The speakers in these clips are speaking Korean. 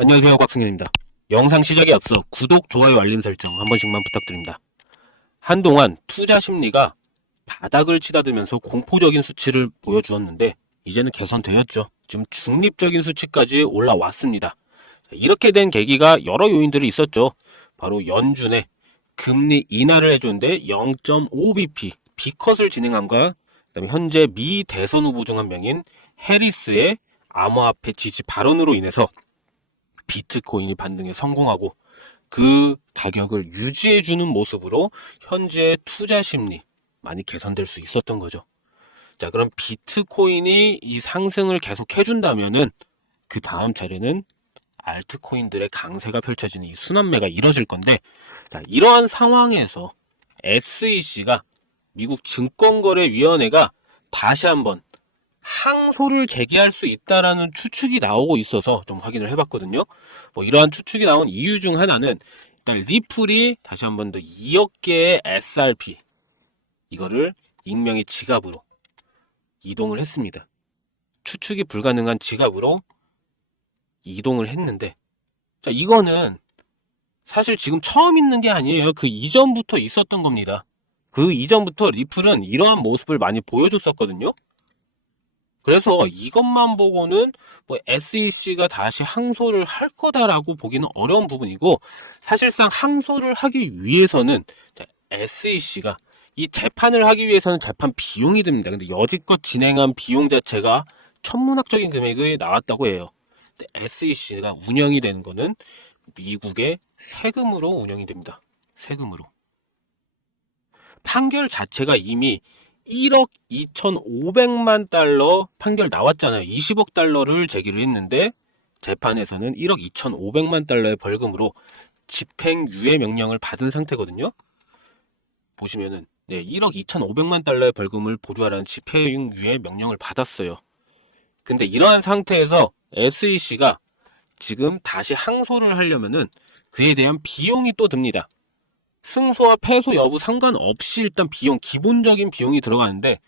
안녕하세요, 곽승현입니다. 영상 시작에 앞서 구독, 좋아요, 알림 설정 한 번씩만 부탁드립니다. 한동안 투자 심리가 바닥을 치닫으면서 공포적인 수치를 보여주었는데 이제는 개선되었죠. 지금 중립적인 수치까지 올라왔습니다. 이렇게 된 계기가 여러 요인들이 있었죠. 바로 연준의 금리 인하를 해줬는데 0.5bp B컷을 진행함과 그다음에 현재 미 대선 후보 중 한 명인 해리스의 암호화폐 지지 발언으로 인해서 비트코인이 반등에 성공하고 그 가격을 유지해주는 모습으로 현재 투자 심리 많이 개선될 수 있었던 거죠. 자, 그럼 비트코인이 이 상승을 계속 해준다면은 그 다음 차례는 알트코인들의 강세가 펼쳐지는 이 순환매가 이뤄질 건데, 자, 이러한 상황에서 SEC가 미국 증권거래위원회가 다시 한번 항소를 제기할 수 있다라는 추측이 나오고 있어서 좀 확인을 해봤거든요. 이러한 추측이 나온 이유 중 하나는 일단 리플이 다시 한번 더 2억 개의 SRP 이거를 익명의 지갑으로 이동을 했습니다. 추측이 불가능한 지갑으로 이동을 했는데, 자, 이거는 사실 지금 처음 있는 게 아니에요. 그 이전부터 있었던 겁니다. 그 이전부터 리플은 이러한 모습을 많이 보여줬었거든요. 그래서 이것만 보고는 SEC가 다시 항소를 할 거다라고 보기는 어려운 부분이고, 사실상 항소를 하기 위해서는 SEC가 이 재판을 하기 위해서는 재판 비용이 듭니다. 근데 여지껏 진행한 비용 자체가 천문학적인 금액이 나왔다고 해요. 근데 SEC가 운영이 되는 거는 미국의 세금으로 운영이 됩니다. 세금으로. 판결 자체가 이미 1억 2,500만 달러 판결 나왔잖아요. 20억 달러를 제기를 했는데 재판에서는 1억 2,500만 달러의 벌금으로 집행유예 명령을 받은 상태거든요. 보시면은 1억 2,500만 달러의 벌금을 보류하라는 집행유예 명령을 받았어요. 근데 이러한 상태에서 SEC가 지금 다시 항소를 하려면은 그에 대한 비용이 또 듭니다. 승소와 패소 여부 상관없이 일단 비용, 기본적인 비용이 들어가는데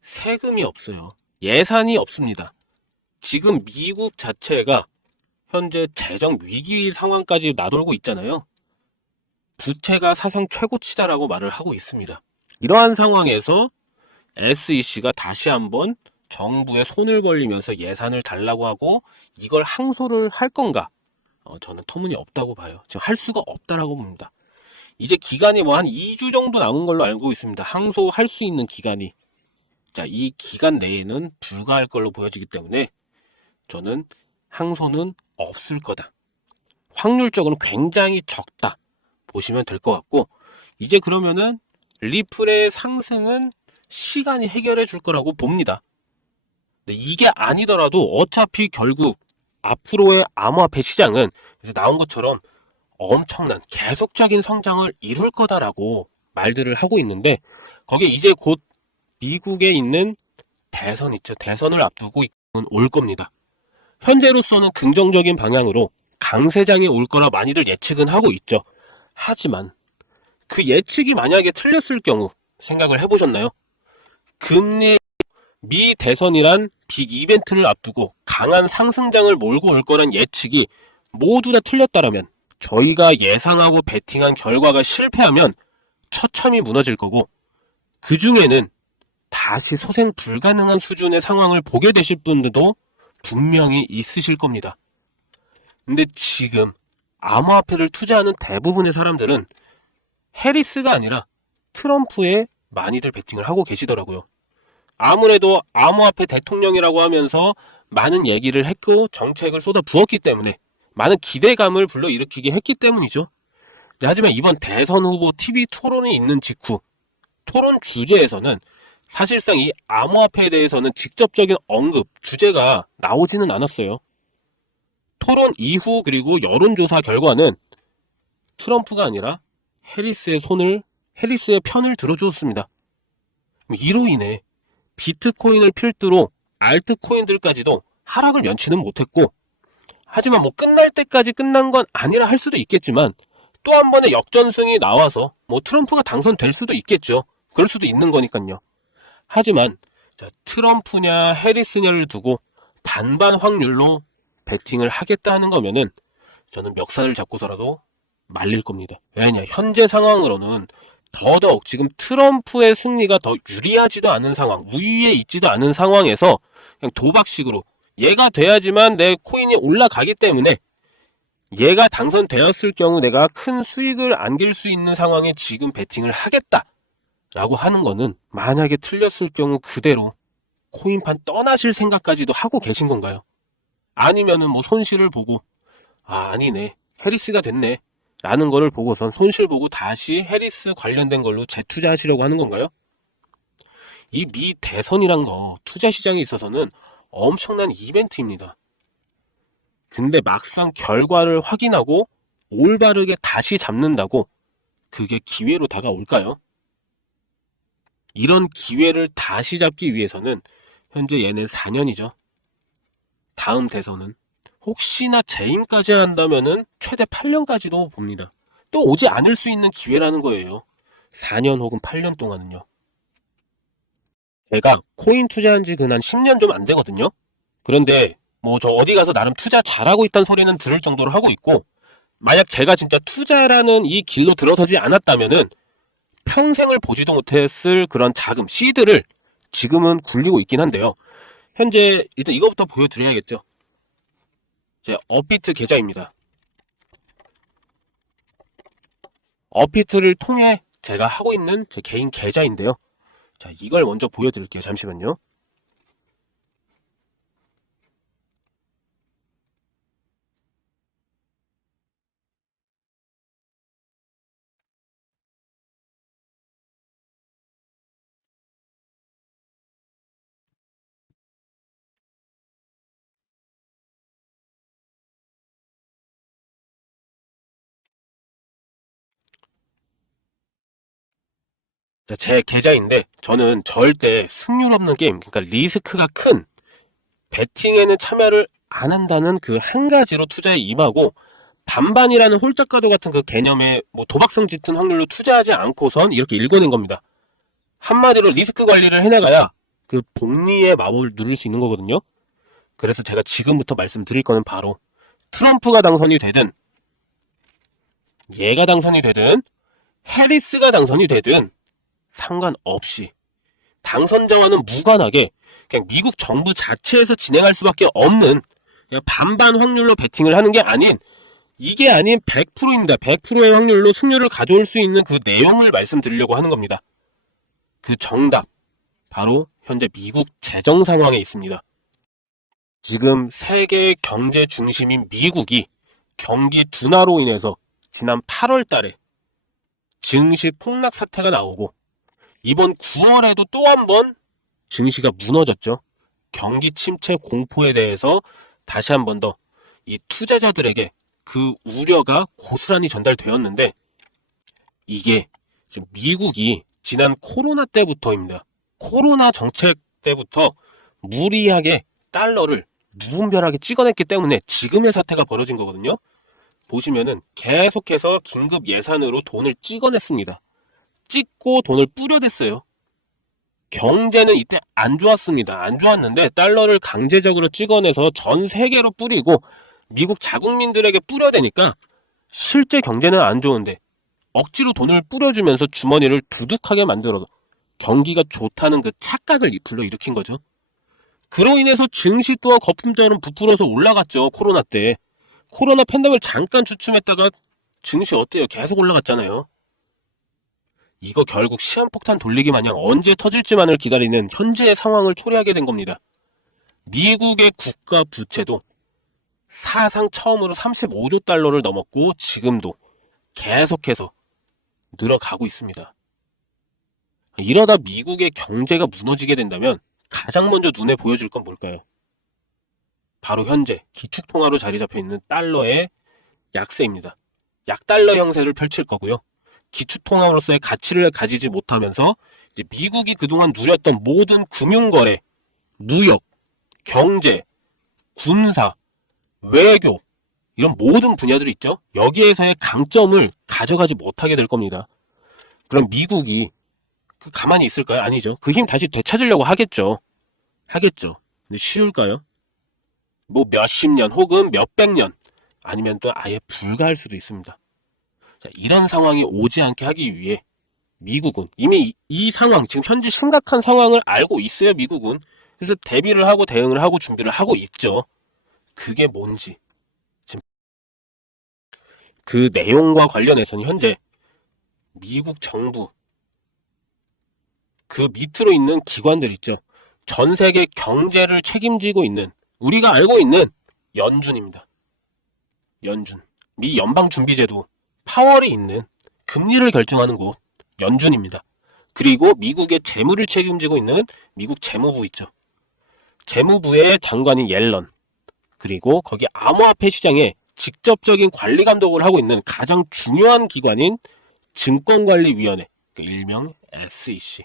세금이 없어요. 예산이 없습니다. 지금 미국 자체가 현재 재정 위기 상황까지 나돌고 있잖아요. 부채가 사상 최고치다라고 말을 하고 있습니다. 이러한 상황에서 SEC가 다시 한번 정부에 손을 벌리면서 예산을 달라고 하고 이걸 항소를 할 건가? 저는 터무니없다고 봐요. 지금 할 수가 없다라고 봅니다. 이제 기간이 한 2주 정도 남은 걸로 알고 있습니다. 항소할 수 있는 기간이. 자, 이 기간 내에는 불가할 걸로 보여지기 때문에 저는 항소는 없을 거다. 확률적으로는 굉장히 적다. 보시면 될 것 같고, 이제 그러면은 리플의 상승은 시간이 해결해 줄 거라고 봅니다. 근데 이게 아니더라도 어차피 결국 앞으로의 암호화폐 시장은 이제 나온 것처럼 엄청난 계속적인 성장을 이룰 거다라고 말들을 하고 있는데, 거기에 이제 곧 미국에 있는 대선 있죠. 대선을 앞두고 올 겁니다. 현재로서는 긍정적인 방향으로 강세장이 올 거라 많이들 예측은 하고 있죠. 하지만 그 예측이 만약에 틀렸을 경우 생각을 해보셨나요? 금리 미 대선이란 빅 이벤트를 앞두고 강한 상승장을 몰고 올 거란 예측이 모두 다 틀렸다라면, 저희가 예상하고 베팅한 결과가 실패하면 처참히 무너질 거고, 그 중에는 다시 소생 불가능한 수준의 상황을 보게 되실 분들도 분명히 있으실 겁니다. 근데 지금 암호화폐를 투자하는 대부분의 사람들은 해리스가 아니라 트럼프에 많이들 베팅을 하고 계시더라고요. 아무래도 암호화폐 대통령이라고 하면서 많은 얘기를 했고 정책을 쏟아 부었기 때문에 많은 기대감을 불러일으키게 했기 때문이죠. 하지만 이번 대선 후보 TV 토론이 있는 직후 토론 주제에서는 사실상 이 암호화폐에 대해서는 직접적인 언급, 주제가 나오지는 않았어요. 토론 이후 그리고 여론조사 결과는 트럼프가 아니라 해리스의 편을 들어주었습니다. 이로 인해 비트코인을 필두로 알트코인들까지도 하락을 면치는 못했고, 하지만 끝날 때까지 끝난 건 아니라 할 수도 있겠지만 또 한 번의 역전승이 나와서 트럼프가 당선될 수도 있겠죠. 그럴 수도 있는 거니까요. 하지만 트럼프냐 해리스냐를 두고 반반 확률로 베팅을 하겠다는 거면은 저는 멱살을 잡고서라도 말릴 겁니다. 왜냐, 현재 상황으로는 더더욱 지금 트럼프의 승리가 더 유리하지도 않은 상황, 우위에 있지도 않은 상황에서 그냥 도박식으로 얘가 돼야지만 내 코인이 올라가기 때문에 얘가 당선되었을 경우 내가 큰 수익을 안길 수 있는 상황에 지금 베팅을 하겠다라고 하는 거는, 만약에 틀렸을 경우 그대로 코인판 떠나실 생각까지도 하고 계신 건가요? 아니면은 뭐 손실을 보고 아니네, 해리스가 됐네 라는 거를 보고선 손실 보고 다시 해리스 관련된 걸로 재투자하시려고 하는 건가요? 이 미 대선이란 거 투자 시장에 있어서는 엄청난 이벤트입니다. 근데 막상 결과를 확인하고 올바르게 다시 잡는다고 그게 기회로 다가올까요? 이런 기회를 다시 잡기 위해서는 현재 얘는 4년이죠. 다음 대선은 혹시나 재임까지 한다면은 최대 8년까지도 봅니다. 또 오지 않을 수 있는 기회라는 거예요. 4년 혹은 8년 동안은요. 제가 코인 투자한 지 근 한 10년 좀 안 되거든요. 그런데 뭐 저 어디 가서 나름 투자 잘하고 있다는 소리는 들을 정도로 하고 있고, 만약 제가 진짜 투자라는 이 길로 들어서지 않았다면은 평생을 보지도 못했을 그런 자금, 시드를 지금은 굴리고 있긴 한데요. 현재 일단 이거부터 보여드려야겠죠. 제 업비트 계좌입니다. 업비트를 통해 제가 하고 있는 제 개인 계좌인데요. 자, 이걸 먼저 보여드릴게요. 잠시만요. 자, 제 계좌인데 저는 절대 승률 없는 게임, 그러니까 리스크가 큰 베팅에는 참여를 안 한다는 그 한 가지로 투자에 임하고, 반반이라는 홀짝가도 같은 그 개념에 뭐 도박성 짙은 확률로 투자하지 않고선 이렇게 읽어낸 겁니다. 한마디로 리스크 관리를 해나가야 그 복리의 마법을 누릴 수 있는 거거든요. 그래서 제가 지금부터 말씀드릴 거는 바로 트럼프가 당선이 되든 얘가 당선이 되든 해리스가 당선이 되든 상관없이 당선자와는 무관하게 그냥 미국 정부 자체에서 진행할 수밖에 없는, 그냥 반반 확률로 베팅을 하는 게 아닌, 이게 아닌 100%입니다. 100%의 확률로 승률을 가져올 수 있는 그 내용을 말씀드리려고 하는 겁니다. 그 정답, 바로 현재 미국 재정 상황에 있습니다. 지금 세계 경제 중심인 미국이 경기 둔화로 인해서 지난 8월 달에 증시 폭락 사태가 나오고, 이번 9월에도 또 한 번 증시가 무너졌죠. 경기 침체 공포에 대해서 다시 한 번 더 이 투자자들에게 그 우려가 고스란히 전달되었는데, 이게 지금 미국이 지난 코로나 때부터입니다. 코로나 정책 때부터 무리하게 달러를 무분별하게 찍어냈기 때문에 지금의 사태가 벌어진 거거든요. 보시면은 계속해서 긴급 예산으로 돈을 찍어냈습니다. 찍고 돈을 뿌려댔어요. 경제는 이때 안 좋았습니다. 안 좋았는데 달러를 강제적으로 찍어내서 전 세계로 뿌리고 미국 자국민들에게 뿌려대니까 실제 경제는 안 좋은데 억지로 돈을 뿌려주면서 주머니를 두둑하게 만들어서 경기가 좋다는 그 착각을 불러일으킨 거죠. 그로 인해서 증시 또한 거품처럼 부풀어서 올라갔죠. 코로나 때. 코로나 팬데믹을 잠깐 주춤했다가 증시 어때요? 계속 올라갔잖아요. 이거 결국 시한폭탄 돌리기 마냥 언제 터질지만을 기다리는 현재의 상황을 초래하게 된 겁니다. 미국의 국가 부채도 사상 처음으로 35조 달러를 넘었고 지금도 계속해서 늘어가고 있습니다. 이러다 미국의 경제가 무너지게 된다면 가장 먼저 눈에 보여줄 건 뭘까요? 바로 현재 기축통화로 자리 잡혀 있는 달러의 약세입니다. 약달러 형세를 펼칠 거고요. 기축통화로서의 가치를 가지지 못하면서 이제 미국이 그동안 누렸던 모든 금융거래, 무역, 경제, 군사, 외교, 이런 모든 분야들이 있죠. 여기에서의 강점을 가져가지 못하게 될 겁니다. 그럼 미국이 가만히 있을까요? 아니죠. 그 힘 다시 되찾으려고 하겠죠. 근데 쉬울까요? 뭐 몇십 년 혹은 몇백 년 아니면 또 아예 불가할 수도 있습니다. 자, 이런 상황이 오지 않게 하기 위해 미국은 이미 이 상황, 지금 현재 심각한 상황을 알고 있어요, 미국은. 그래서 대비를 하고 대응을 하고 준비를 하고 있죠. 그게 뭔지. 지금 그 내용과 관련해서는 현재 미국 정부, 그 밑으로 있는 기관들 있죠. 전 세계 경제를 책임지고 있는, 우리가 알고 있는 연준입니다. 연준. 미 연방준비제도, 파월이 있는 금리를 결정하는 곳, 연준입니다. 그리고 미국의 재무를 책임지고 있는 미국 재무부 있죠. 재무부의 장관인 옐런, 그리고 거기 암호화폐 시장에 직접적인 관리 감독을 하고 있는 가장 중요한 기관인 증권관리위원회, 일명 SEC.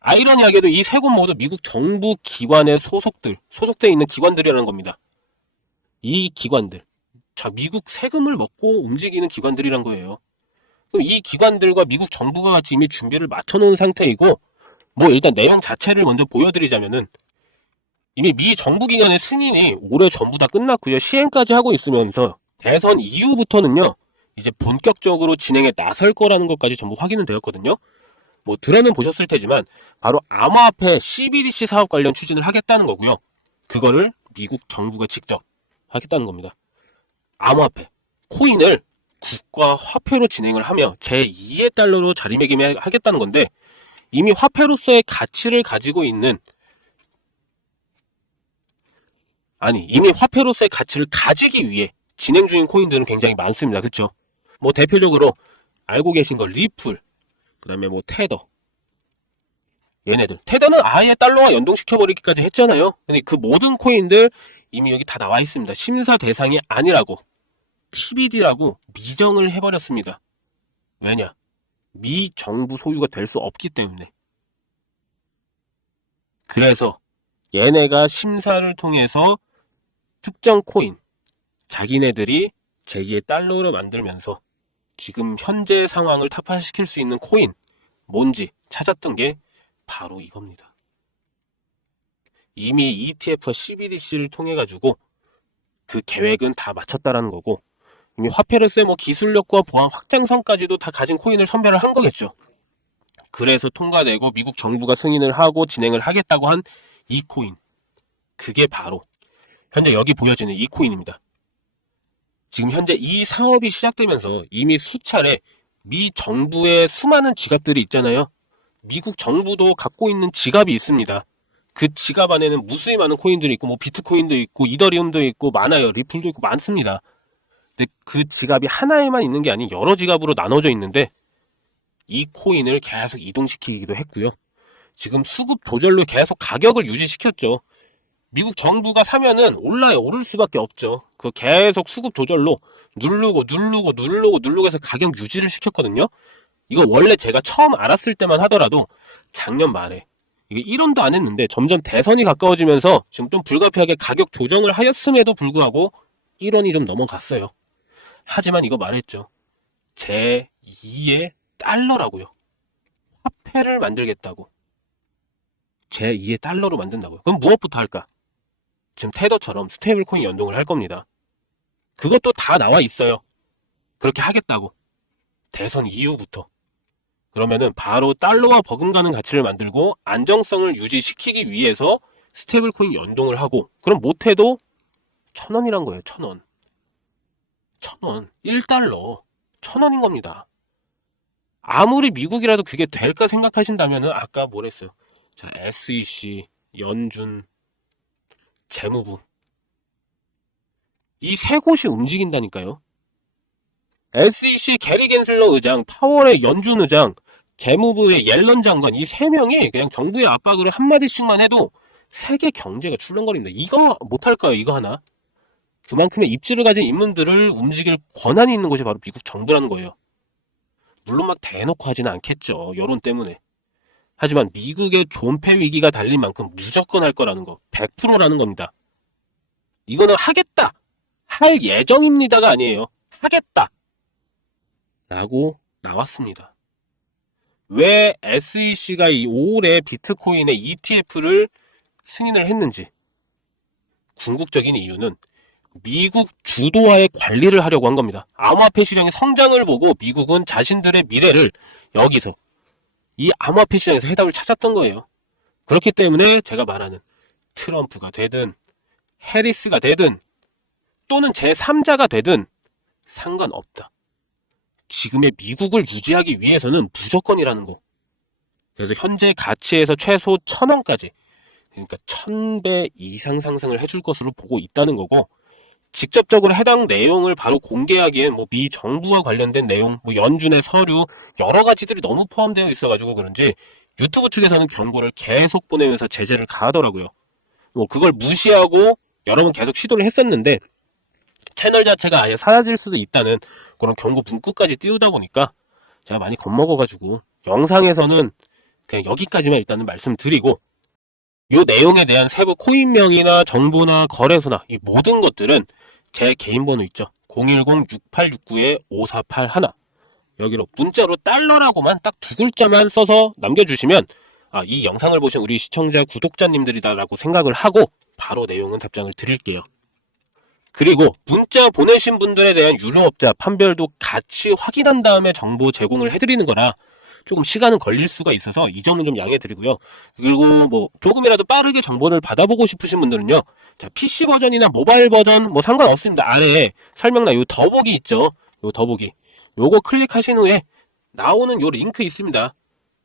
아이러니하게도 이 세 곳 모두 미국 정부 기관의 소속되어 있는 기관들이라는 겁니다. 이 기관들, 자, 미국 세금을 먹고 움직이는 기관들이란 거예요. 그럼 이 기관들과 미국 정부가 같이 이미 준비를 마쳐놓은 상태이고, 뭐 일단 내용 자체를 먼저 보여드리자면은, 이미 미 정부 기관의 승인이 올해 전부 다 끝났고요. 시행까지 하고 있으면서 대선 이후부터는요, 이제 본격적으로 진행에 나설 거라는 것까지 전부 확인은 되었거든요. 뭐 들어는 보셨을 테지만 바로 암호화폐 CBDC 사업 관련 추진을 하겠다는 거고요. 그거를 미국 정부가 직접 하겠다는 겁니다. 암호화폐, 코인을 국가 화폐로 진행을 하며 제2의 달러로 자리매김하겠다는 건데, 이미 화폐로서의 가치를 가지고 있는, 이미 화폐로서의 가치를 가지기 위해 진행 중인 코인들은 굉장히 많습니다. 그렇죠? 뭐 대표적으로 알고 계신 거 리플, 그 다음에 뭐 테더, 얘네들. 테더는 아예 달러와 연동시켜버리기까지 했잖아요. 근데 그 모든 코인들 이미 여기 다 나와 있습니다. 심사 대상이 아니라고, TBD라고 미정을 해버렸습니다. 왜냐? 미 정부 소유가 될 수 없기 때문에. 그래서 얘네가 심사를 통해서 특정 코인, 자기네들이 제2의 달러로 만들면서 지금 현재 상황을 타파시킬 수 있는 코인 뭔지 찾았던 게 바로 이겁니다. 이미 ETF와 CBDC를 통해 가지고 그 계획은 다 마쳤다라는 거고, 이미 화폐로서의 뭐 기술력과 보안 확장성까지도 다 가진 코인을 선별을 한 거겠죠. 그래서 통과되고 미국 정부가 승인을 하고 진행을 하겠다고 한 이 코인, 그게 바로 현재 여기 보여지는 이 코인입니다. 지금 현재 이 사업이 시작되면서 이미 수차례 미 정부의 수많은 지갑들이 있잖아요. 미국 정부도 갖고 있는 지갑이 있습니다. 그 지갑 안에는 무수히 많은 코인들이 있고, 뭐 비트코인도 있고, 이더리움도 있고, 많아요. 리플도 있고, 많습니다. 근데 그 지갑이 하나에만 있는 게 아닌 여러 지갑으로 나눠져 있는데, 이 코인을 계속 이동시키기도 했고요. 지금 수급 조절로 계속 가격을 유지시켰죠. 미국 정부가 사면은 오를 수밖에 없죠. 그 계속 수급 조절로 누르고 해서 가격 유지를 시켰거든요. 이거 원래 제가 처음 알았을 때만 하더라도 작년 말에 이게 1원도 안 했는데 점점 대선이 가까워지면서 지금 좀 불가피하게 가격 조정을 하였음에도 불구하고 1원이 좀 넘어갔어요. 하지만 이거 말했죠. 제2의 달러라고요. 화폐를 만들겠다고. 제2의 달러로 만든다고요. 그럼 무엇부터 할까? 지금 테더처럼 스테이블 코인 연동을 할 겁니다. 그것도 다 나와 있어요. 그렇게 하겠다고. 대선 이후부터. 그러면은 바로 달러와 버금가는 가치를 만들고 안정성을 유지시키기 위해서 스테이블 코인 연동을 하고, 그럼 못해도 1,000원이란 거예요. 1,000원. 1,000원. 1달러. 1,000원인 겁니다. 아무리 미국이라도 그게 될까 생각하신다면은 아까 뭐랬어요? 자, SEC, 연준, 재무부. 이 세 곳이 움직인다니까요. SEC 게리 겐슬러 의장, 파월의 연준 의장, 재무부의 옐런 장관, 이 세 명이 그냥 정부의 압박으로 한마디씩만 해도 세계 경제가 출렁거립니다. 이거 못할까요? 이거 하나? 그만큼의 입지를 가진 인물들을 움직일 권한이 있는 곳이 바로 미국 정부라는 거예요. 물론 막 대놓고 하지는 않겠죠. 여론 때문에. 하지만 미국의 존폐 위기가 달린 만큼 무조건 할 거라는 거. 100%라는 겁니다. 이거는 하겠다. 할 예정입니다가 아니에요. 하겠다. 라고 나왔습니다. 왜 SEC가 이 올해 비트코인의 ETF를 승인을 했는지. 궁극적인 이유는 미국 주도하에 관리를 하려고 한 겁니다. 암호화폐 시장의 성장을 보고 미국은 자신들의 미래를 여기서 이 암호화폐 시장에서 해답을 찾았던 거예요. 그렇기 때문에 제가 말하는 트럼프가 되든 해리스가 되든 또는 제3자가 되든 상관없다. 지금의 미국을 유지하기 위해서는 무조건이라는 거. 그래서 현재 가치에서 최소 1000원까지, 그러니까 1000배 이상 상승을 해줄 것으로 보고 있다는 거고, 직접적으로 해당 내용을 바로 공개하기엔 미 정부와 관련된 내용, 연준의 서류, 여러 가지들이 너무 포함되어 있어가지고 그런지 유튜브 측에서는 경고를 계속 보내면서 제재를 가하더라고요. 그걸 무시하고 여러 번 계속 시도를 했었는데 채널 자체가 아예 사라질 수도 있다는 그런 경고 문구까지 띄우다 보니까 제가 많이 겁먹어가지고 영상에서는 그냥 여기까지만 일단은 말씀드리고, 이 내용에 대한 세부 코인명이나 정보나 거래소나 이 모든 것들은 제 개인 번호 있죠. 010-6869-5481 여기로 문자로 달러라고만 딱 2글자만 써서 남겨주시면 이 영상을 보신 우리 시청자 구독자님들이다라고 생각을 하고 바로 내용은 답장을 드릴게요. 그리고 문자 보내신 분들에 대한 유료업자 판별도 같이 확인한 다음에 정보 제공을 해드리는 거라 조금 시간은 걸릴 수가 있어서 이 점은 좀 양해 드리고요. 그리고 조금이라도 빠르게 정보를 받아보고 싶으신 분들은요, 자, PC 버전이나 모바일 버전 상관없습니다. 아래에 설명란 요 더보기 있죠. 요 더보기 요거 클릭하신 후에 나오는 요 링크 있습니다.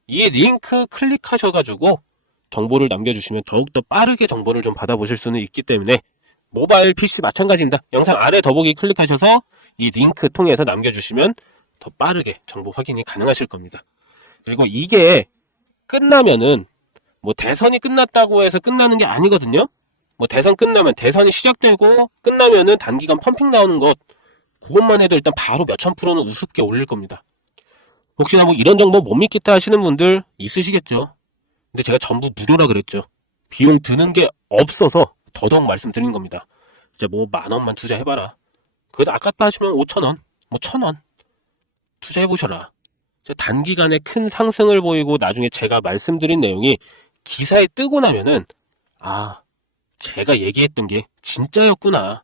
이 링크 클릭하셔가지고 정보를 남겨주시면 더욱더 빠르게 정보를 좀 받아보실 수는 있기 때문에 모바일 PC 마찬가지입니다. 영상 아래 더보기 클릭하셔서 이 링크 통해서 남겨주시면 더 빠르게 정보 확인이 가능하실 겁니다. 그리고 이게 끝나면은 대선이 끝났다고 해서 끝나는 게 아니거든요. 대선 끝나면 대선이 시작되고 끝나면은 단기간 펌핑 나오는 것, 그것만 해도 일단 바로 몇천 프로는 우습게 올릴 겁니다. 혹시나 이런 정보 못 믿겠다 하시는 분들 있으시겠죠. 근데 제가 전부 무료라 그랬죠. 비용 드는 게 없어서 더더욱 말씀드린 겁니다. 진짜 10,000원만 투자해봐라. 그래도 아깝다 하시면 5,000원, 1,000원 투자해보셔라. 단기간에 큰 상승을 보이고 나중에 제가 말씀드린 내용이 기사에 뜨고 나면은 제가 얘기했던 게 진짜였구나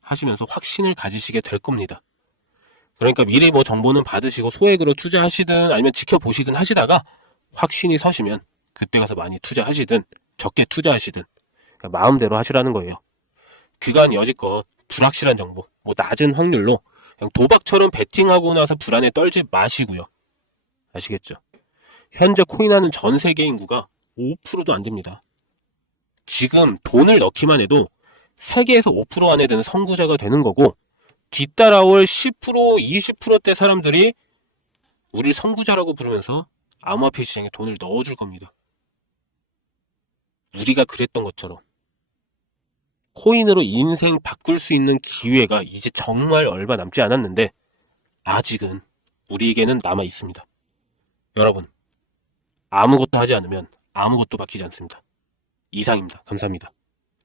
하시면서 확신을 가지시게 될 겁니다. 그러니까 미리 정보는 받으시고 소액으로 투자하시든 아니면 지켜보시든 하시다가 확신이 서시면 그때 가서 많이 투자하시든 적게 투자하시든 마음대로 하시라는 거예요. 그간 여지껏 불확실한 정보, 낮은 확률로 그냥 도박처럼 베팅하고 나서 불안에 떨지 마시고요. 아시겠죠? 현재 코인하는 전 세계 인구가 5%도 안 됩니다. 지금 돈을 넣기만 해도 세계에서 5% 안에 드는 선구자가 되는 거고, 뒤따라올 10%, 20%대 사람들이 우리 선구자라고 부르면서 암호화폐 시장에 돈을 넣어줄 겁니다. 우리가 그랬던 것처럼 코인으로 인생 바꿀 수 있는 기회가 이제 정말 얼마 남지 않았는데 아직은 우리에게는 남아 있습니다. 여러분, 아무것도 하지 않으면 아무것도 바뀌지 않습니다. 이상입니다. 감사합니다.